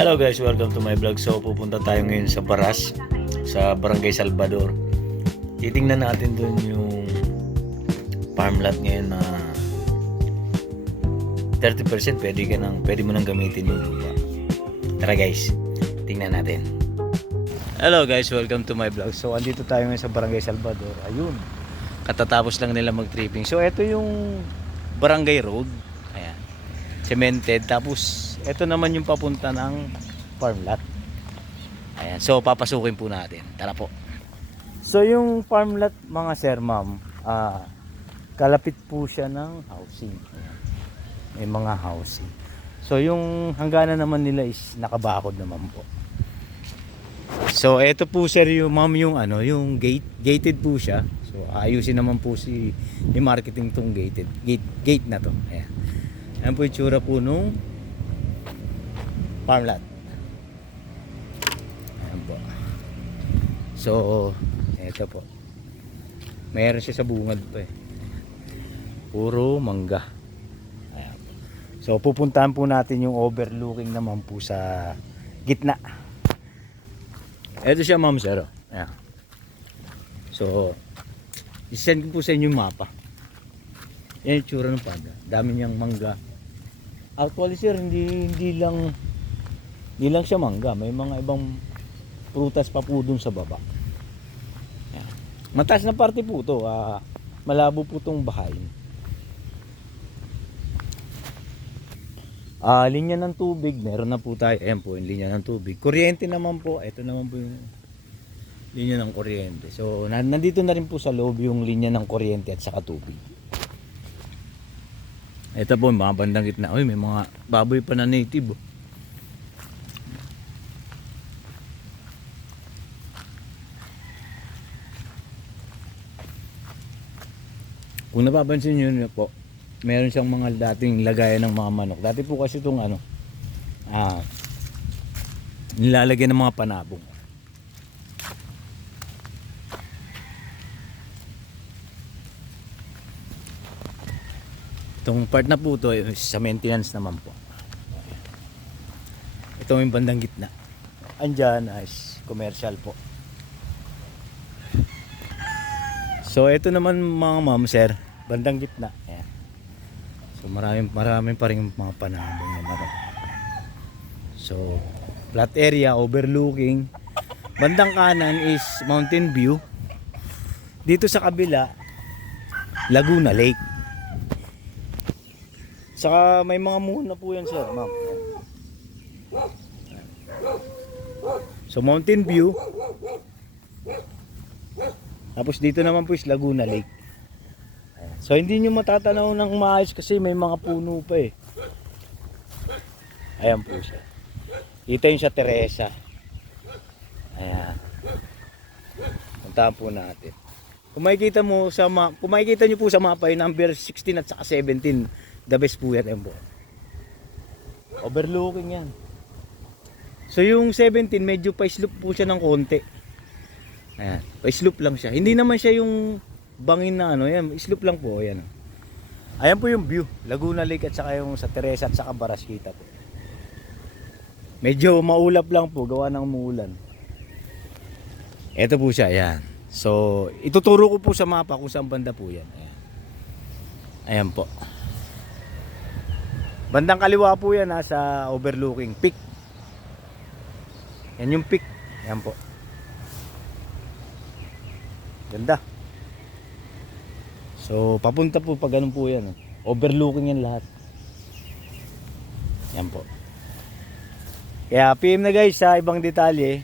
Hello guys, welcome to my vlog. So pupunta tayo ngayon sa Baras, sa Barangay Salvador. Titingnan natin dun yung farm lot ngayon na 30% pwede mo nang gamitin yung lupa. Tara guys, tingnan natin. Hello guys, welcome to my vlog. So andito tayo ngayon sa Barangay Salvador. Ayun, katatapos lang nila mag-tripping. So ito yung Barangay Road. Ayan, cemented. Tapos ito naman yung papunta ng farm lot. Ayan, so papasukin po natin. Tara po. So yung farm lot mga sir, ma'am, kalapit po siya ng housing. Ayan. May mga housing. So yung hangganan naman nila is nakabakod naman po. So ito po sir yung ma'am yung gated po siya. So ayusin naman po si marketing tong gate na to. Ayan. Ayan po yung tsura po nung farm lot. Ayan po. So ito po. Mayroon siya sa bungad po eh. Puro mangga. Ayan po. So pupuntahan po natin yung overlooking naman po sa gitna. Ito siya ma'am sir. Ayan. So isend ko po sa inyo yung mapa. Yan yung tsura ng pada. Dami niyang mangga. Actually sir, hindi lang siya mangga. May mga ibang prutas pa po dun sa baba. Yan. Mataas na parte po to. Malabo po tong bahayin. Linya ng tubig, meron na po tayo. Ayan po yung linya ng tubig. Kuryente naman po. Ito naman po yung linya ng kuryente. So nandito na rin po sa loob yung linya ng kuryente at saka tubig. Ito po mga bandang gitna. Uy, may mga baboy pa na native. Kung napapansin nyo po, meron siyang mga dating lagayan ng mga manok. Dati po kasi itong nilalagyan ng mga panabong. Itong part na po ito sa maintenance naman po. Ito yung bandang gitna. Andyan is commercial po. So ito naman mga ma'am sir, bandang gitna. Ayan. So maraming pa rin mga panabong na meron. So flat area overlooking. Bandang kanan is mountain view. Dito sa kabila Laguna Lake. Saka may mga muhon na po yan sir, ma'am. So mountain view. Tapos dito naman po is Laguna Lake. So hindi nyo matatanaw ng maayos kasi may mga puno pa eh. Ayan po siya. Dito yung sa Teresa. Ayan. Puntahan po natin. Kung makikita nyo po sa mapa yung number 16 at saka 17. The best po yan, Embo. Overlooking yan. So yung 17 medyo pa-slope po siya ng konti. Ayan, pa-slope lang siya. Hindi naman siya yung bangin na yan, slope lang po, ayan. Ayan po yung view, Laguna Lake at saka yung sa Teresa at saka Baras kita po. Medyo maulap lang po, gawa ng umuulan. Ito po siya, ayan. So ituturo ko po sa mapa kung saan banda po yan. Ayan, ayan po. Bandang kaliwa po yan sa overlooking peak. Yan yung peak. Yan po. Ganda. So papunta po pag ganun po yan. Overlooking yan lahat. Yan po. Kaya PM na guys sa ibang detalye.